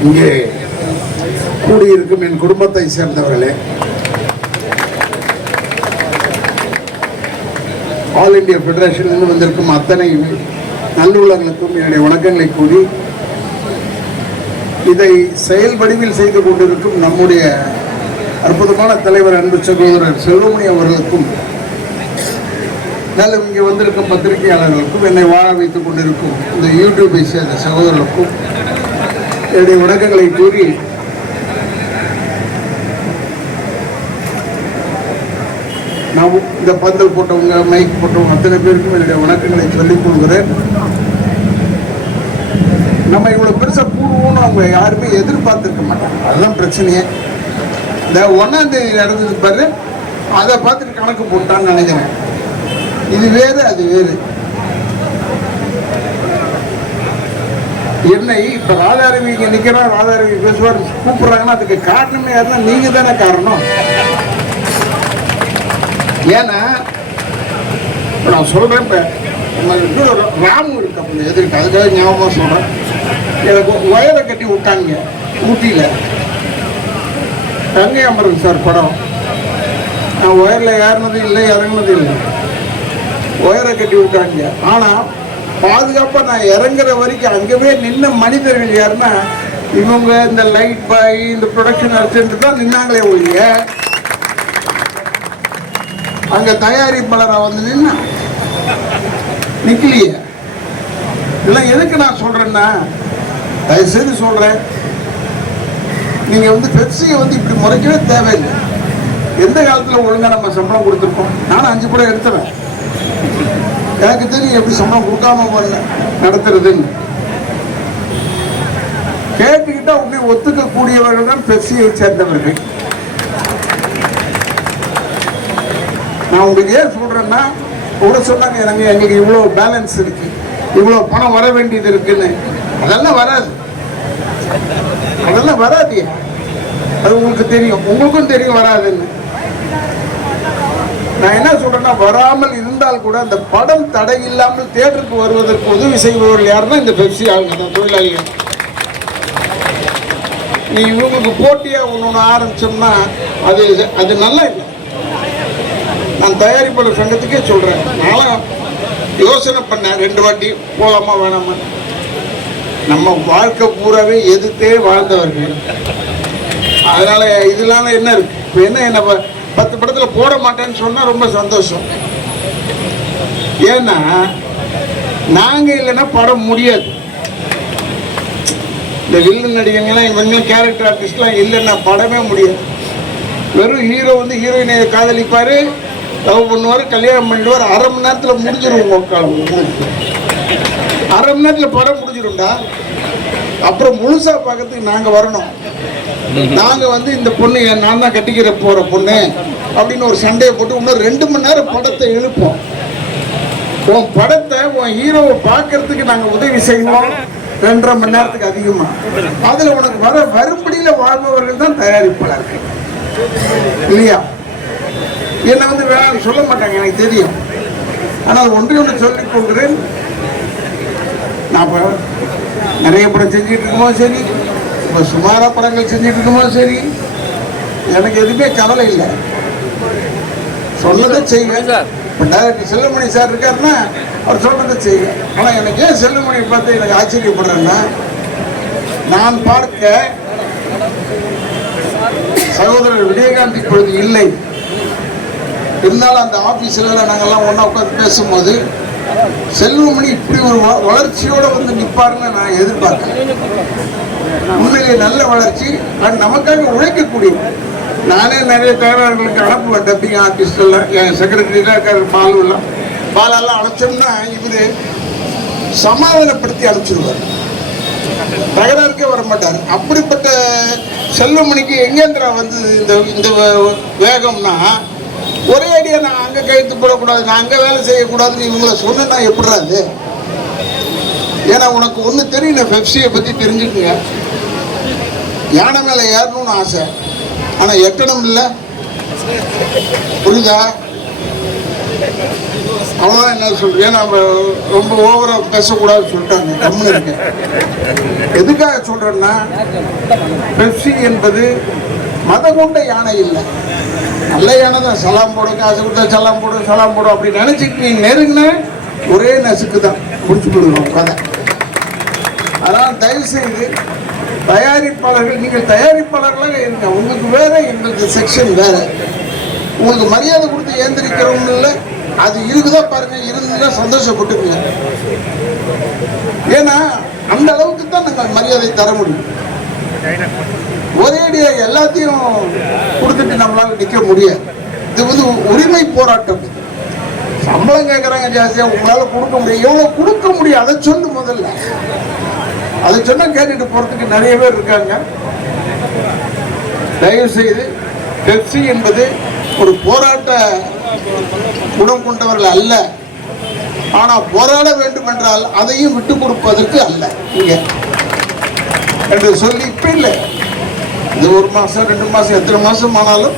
இங்கே கூடியிருக்கும் என் குடும்பத்தை சேர்ந்தவர்களே ஆல் இந்தியா ஃபெடரேஷனிலிருந்து வந்திருக்கும் அத்தனை நல்லுள்ளங்களுக்கும் என்னுடைய வணக்கங்களை கூறி இதை செயல்படிவில் செய்து கொண்டிருக்கும் நம்முடைய அற்புதமான தலைவர் அன்பு சகோதரர் செல்வமணி அவர்களுக்கும் மேலும் இங்கே வந்திருக்கும் பத்திரிகையாளர்களுக்கும் என்னை வாழ வைத்துக் கொண்டிருக்கும் இந்த யூடியூபை சேர்ந்த சகோதரருக்கும் என்னுடைய வணக்கங்களை கூறி நான் இந்த பந்தல் போட்டவங்க மைக் போட்டவங்க அத்தனை பேருக்கும் என்னுடைய வணக்கங்களை சொல்லிக் கொள்கிறேன். நம்ம இவ்வளவு பெருசா கூடுவோம்னு அவங்க யாருமே எதிர்பார்த்திருக்க மாட்டாங்க. அதுதான் பிரச்சனையே. இந்த ஒன்னாம் தேதி நடந்தது பாரு அதை பார்த்துட்டு கணக்கு போட்டான்னு நினைக்கிறேன். இது வேறு அது வேறு. என்னை இப்ப ராதாரவி இங்க நிக்கிறோம் ராதாரவி பேசுவார் கூப்பிடுறாங்கன்னா அதுக்கு காரணமே யாருன்னா நீங்க தானே காரணம். ஏன்னா இப்ப நான் சொல்றேன் இப்ப இன்னொரு ராமு இருக்கு அப்படி எதிர்க்கு அதுக்காக ஞாபகமா சொல்றேன். எனக்கு ஒயரை கட்டி விட்டாங்க ஊட்டியில. தங்கை அமரன் சார் படம். நான் ஒயரில் ஏறினது இல்லை இறங்கினது இல்லை. ஒயரை கட்டி விட்டாங்க. ஆனால் பாதுகாப்பாக நான் இறங்குற வரைக்கும் அங்கவே நின்ன மனிதர்கள் யாருன்னா இவங்க இந்த லைட் பாய் இந்த ப்ரொடக்ஷன் அர்ஜென்ட் தான் நின்னாங்களே ஒழிய அங்க தயாரிப்பாளராக வந்து நின்னா? நிக்கலையே. இதெல்லாம் எதுக்கு நான் சொல்றேன்னா தயவு செய்து சொல்றேன். நீங்க வந்து பெப்சியை வந்து இப்படி முறைக்கவே தேவையில்லை. எந்த காலத்தில் ஒழுங்காக நம்ம சம்பளம் கொடுத்துருக்கோம்? நானும் அஞ்சு கூட எடுத்துவேன் எனக்கு தெரியும் எப்படி சம்பளம் கொடுக்காம பண்ண நடத்துறதுன்னு கேட்டுக்கிட்டா உடனே ஒத்துக்க கூடியவர்கள் தான் பெப்சியை சேர்ந்தவர்கள். நான் உங்களுக்கு ஏன் சொல்றேன்னா கூட சொன்னாங்க எனக்கு எங்களுக்கு இவ்வளோ பேலன்ஸ் இருக்கு. இவ்வளோ பணம் வர வேண்டியது இருக்குன்னு. அதெல்லாம் வராது. அதெல்லாம் வராது. அது உங்களுக்கு தெரியும். உங்களுக்கும் தெரியும் வராதுன்னு. நான் என்ன சொல்றேன்னா வராமல் இருந்தால் கூட அந்த படம் தடை இல்லாமல் தேட்டருக்கு வருவதற்கு உதவி செய்பவர்கள் யாருன்னா இந்த பெப்சி ஆளுங்க தான் தொழிலாளிகள். நீ இவங்களுக்கு போட்டியா ஒன்று ஒன்று ஆரம்பிச்சோம்னா அது அது நல்லா இல்லை. நான் தயாரிப்பாளர் சங்கத்துக்கே சொல்றேன். நானும் யோசனை பண்ணேன் ரெண்டு வாட்டி போகலாமா வேணாமா. நம்ம வாழ்க்கை பூராவே எதிர்த்தே வாழ்ந்தவர்கள். அதனால இதெல்லாம் என்ன இருக்கு? இப்போ என்ன என்ன பத்து படத்துல போட மாட்டேன்னு சொன்னா ரொம்ப சந்தோஷம். ஏன்னா நாங்க இல்லைன்னா படம் முடியாது. இந்த வில்லு நடிகங்கள்லாம் இவங்க கேரக்டர் ஆர்டிஸ்ட்லாம் இல்லைன்னா படமே முடியாது. வெறும் ஹீரோ வந்து ஹீரோயினை காதலிப்பாரு லவ் பண்ணுவார் கல்யாணம் பண்ணிடுவார் அரை மணி நேரத்தில் முடிஞ்சிடும் உக்காலம் அரை மணி நேரத்தில் படம் முடிஞ்சிடும்டா அப்புறம் முழுசா பார்க்கறதுக்கு நாங்க வரணும். நாங்க வந்து இந்த பொண்ணு என் நான் தான் கட்டிக்கிற போற பொண்ணு அப்படின்னு ஒரு சண்டையை போட்டு இன்னும் ரெண்டு மணி நேரம் படத்தை எழுப்போம். உன் படத்தை உன் ஹீரோவை பார்க்கறதுக்கு நாங்க உதவி செய்வோம். ரெண்டரை மணி நேரத்துக்கு அதிகமா. அதுல உனக்கு வர வரும்படியில வாழ்பவர்கள் தான் தயாரிப்பாளர்கள். இல்லையா? என்னை வந்து வேணாம் சொல்ல மாட்டாங்க எனக்கு தெரியும். ஆனால் ஒன்றே ஒன்று சொல்லிக் கொள்கிறேன். நான் நிறைய படம் செஞ்சுட்டு இருக்கும்போது சரி. இப்போ சுமாராக படங்கள் செஞ்சுட்டு இருக்கும்போது சரி. எனக்கு எதுவுமே கவலை இல்லை. சொன்னதை செய்வேன். இப்போ டைரக்டர் செல்லுமணி சார் இருக்காருன்னா அவர் சொன்னதை செய்வேன். ஆனால் எனக்கு ஏன் செல்லுமணி பார்த்து எனக்கு ஆச்சரியப்படுறேன்னா நான் பார்க்க சகோதரர் விஜயகாந்த் இப்பொழுது இல்லை. இருந்தாலும் அந்த ஆஃபீஸில் நாங்கள்லாம் ஒன்றா உட்காந்து பேசும்போது செல்வமணி இப்படி ஒரு வளர்ச்சியோட வந்து நிற்பாருன்னு நான் எதிர்பார்க்கிறேன் உண்மையிலே நல்ல வளர்ச்சி அது நமக்காக உழைக்கக்கூடிய நானே நிறைய தயாரிகளுக்கு அனுப்புவேன் டப்பிங் ஆர்டிஸ்ட் எல்லாம் என் செக்ரட்டரிலாம் இருக்காரு பாலு எல்லாம் பாலெல்லாம் அழைச்சோம்னா இவரு சமாதானப்படுத்தி அழைச்சிருவார் தகராறுக்கே வர மாட்டார் அப்படிப்பட்ட செல்வமணிக்கு எங்கேந்திரா வந்து இந்த இந்த வேகம்னா ஒரே அடியா நான் அங்கே கழித்து போடக்கூடாது நான் அங்கே வேலை செய்யக்கூடாதுன்னு இவங்கள சொன்னா எப்படிறாது ஏன்னா உனக்கு ஒன்று தெரியும் நான் பெப்சியை பற்றி தெரிஞ்சுக்குங்க. யானை மேலே ஏறணும்னு ஆசை. ஆனால் எட்டணும் இல்லை. புரியுதா? அவ்வளோதான் என்ன சொல்றேன் ஏன்னா நம்ம ரொம்ப ஓவரா பேசக்கூடாதுன்னு சொல்லிட்டாங்க. கம்முன்னு இருக்கேன் எதுக்காக சொல்றேன்னா பெப்சி என்பது மத கொண்ட யானை இல்லை. நல்ல தான் சலாம் போடும் காசு கொடுத்தா சலாம் போடும் சலாம் போடும் அப்படி நினைச்சிட்டு நீ நெருங்கின ஒரே நசுக்கு தான் முடிச்சு கொடுக்கணும் கதை அதனால் தயவு செய்து தயாரிப்பாளர்கள் நீங்கள் தயாரிப்பாளர்களாக இருங்க. உங்களுக்கு வேறு எங்களுக்கு செக்ஷன் வேறு. உங்களுக்கு மரியாதை கொடுத்து ஏந்திரிக்கிறவங்க இல்லை. அது இருக்குதா பாருங்க இருந்ததுன்னா சந்தோஷப்பட்டுக்குங்க. ஏன்னா அந்த அளவுக்கு தான் நாங்கள் மரியாதை தர முடியும். ஒரேடியாக எல்லாத்தையும் கொடுத்துட்டு நம்மளால நிற்க முடியாது. இது வந்து உரிமை போராட்டம். சம்பளம் கேட்குறாங்க ஜாஸ்தியா உங்களால கொடுக்க முடியும். எவ்வளவு கொடுக்க முடியும்? அதை சொல்லு முதல்ல. அதை சொன்னா கேட்டுட்டு போறதுக்கு நிறைய பேர் இருக்காங்க. தயவு செய்து பெப்சி என்பது ஒரு போராட்ட குணம் கொண்டவர்கள் அல்ல. ஆனா போராட வேண்டும் என்றால் அதையும் விட்டு கொடுப்பதற்கு அல்ல. இங்க. என்று சொல்லி இப்ப இல்லை. இது ஒரு மாதம் ரெண்டு மாதம் எத்தனை மாதம் ஆனாலும்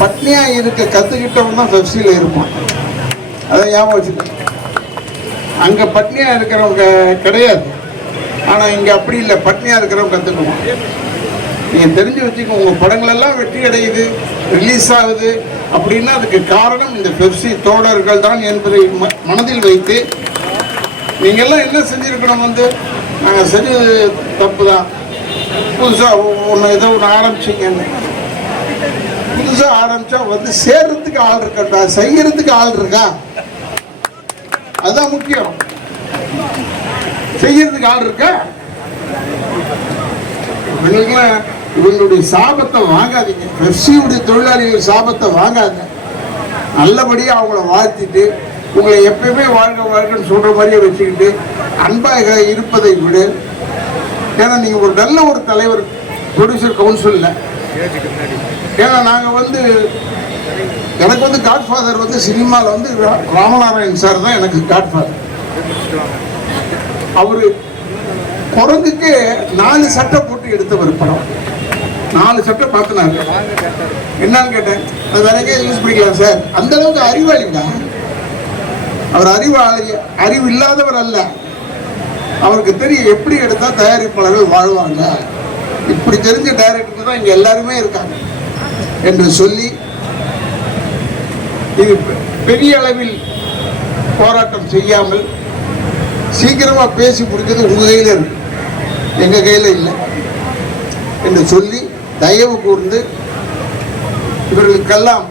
பட்னியாக இருக்க கற்றுக்கிட்டவன் தான் பெப்சியில் இருப்பான். அதை ஞாபகம் வச்சுக்கோங்க அங்கே பட்னியாக இருக்கிறவங்க கிடையாது. ஆனால் இங்கே அப்படி இல்லை பட்னியாக இருக்கிறவங்க கத்துக்குவோம் நீங்கள் தெரிஞ்சு வச்சுக்கோங்க உங்கள் படங்களெல்லாம் வெற்றி அடையுது ரிலீஸ் ஆகுது. அப்படின்னா அதுக்கு காரணம் இந்த பெப்சி தோழர்கள் தான் என்பதை ம- மனதில் வைத்து நீங்கள்லாம் என்ன செஞ்சுருக்கணும் வந்து? நாங்கள் செஞ்சது தப்பு தான் புதுசா ஒன்று ஏதோ ஒன்று ஆரம்பிச்சிங்கன்னு. புதுசா ஆரம்பிச்சா வந்து சேர்றதுக்கு ஆள் இருக்கட்டா செய்யறதுக்கு ஆள் இருக்கா? அதுதான் முக்கியம். செய்யறதுக்கு ஆள் இருக்கா? இவங்களுக்குலாம் இவங்களுடைய சாபத்தை வாங்காதீங்க. பெப்சியுடைய தொழிலாளிகள் சாபத்தை வாங்காத நல்லபடியா அவங்கள வாழ்த்திட்டு உங்களை எப்பயுமே வாழ்க வாழ்க்கன்னு சொல்ற மாதிரியே வச்சுக்கிட்டு அன்பாக இருப்பதை விட. ஏன்னா நீங்கள் ஒரு நல்ல ஒரு தலைவர் ப்ரொடியூசர் கவுன்சிலில் ஏன்னா நாங்கள் வந்து எனக்கு வந்து காட்ஃபாதர் வந்து சினிமாவில் வந்து ரா- ராமநாராயண் சார் தான் எனக்கு காட்ஃபாதர் அவர் குரங்குக்கு நாலு சட்டை போட்டு எடுத்தவர் படம். நாலு சட்டை பார்த்துனாங்க என்னன்னு கேட்டேன். அது வேற எங்கேயும் யூஸ் பண்ணிக்கலாம் சார் அந்த அளவுக்கு அறிவாளிங்க. அவர் அறிவாளி அறிவு இல்லாதவர் அல்ல. அவருக்கு தெரியும் எப்படி எடுத்தால் தயாரிப்பாளர்கள் வாழ்வாங்க. இப்படி தெரிஞ்ச டைரக்டர் தான் இங்கே எல்லாருமே இருக்காங்க என்று சொல்லி இது பெ- பெரிய அளவில் போராட்டம் செய்யாமல் சீக்கிரமாக பேசி முடிக்கிறது உங்கள் கையில் இருக்கு. எங்கள் கையில் இல்லை என்று சொல்லி தயவு கூர்ந்து இவர்களுக்கெல்லாம்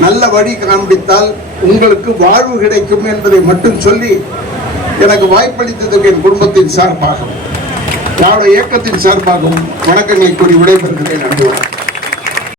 நல்ல வழி காண்பித்தால் உங்களுக்கு வாழ்வு கிடைக்கும் என்பதை மட்டும் சொல்லி எனக்கு வாய்ப்பளித்ததற்கு என் குடும்பத்தின் சார்பாகவும் திராவிட இயக்கத்தின் சார்பாகவும் வணக்கங்களை கூறி விடைபெறுகிறேன். நன்றி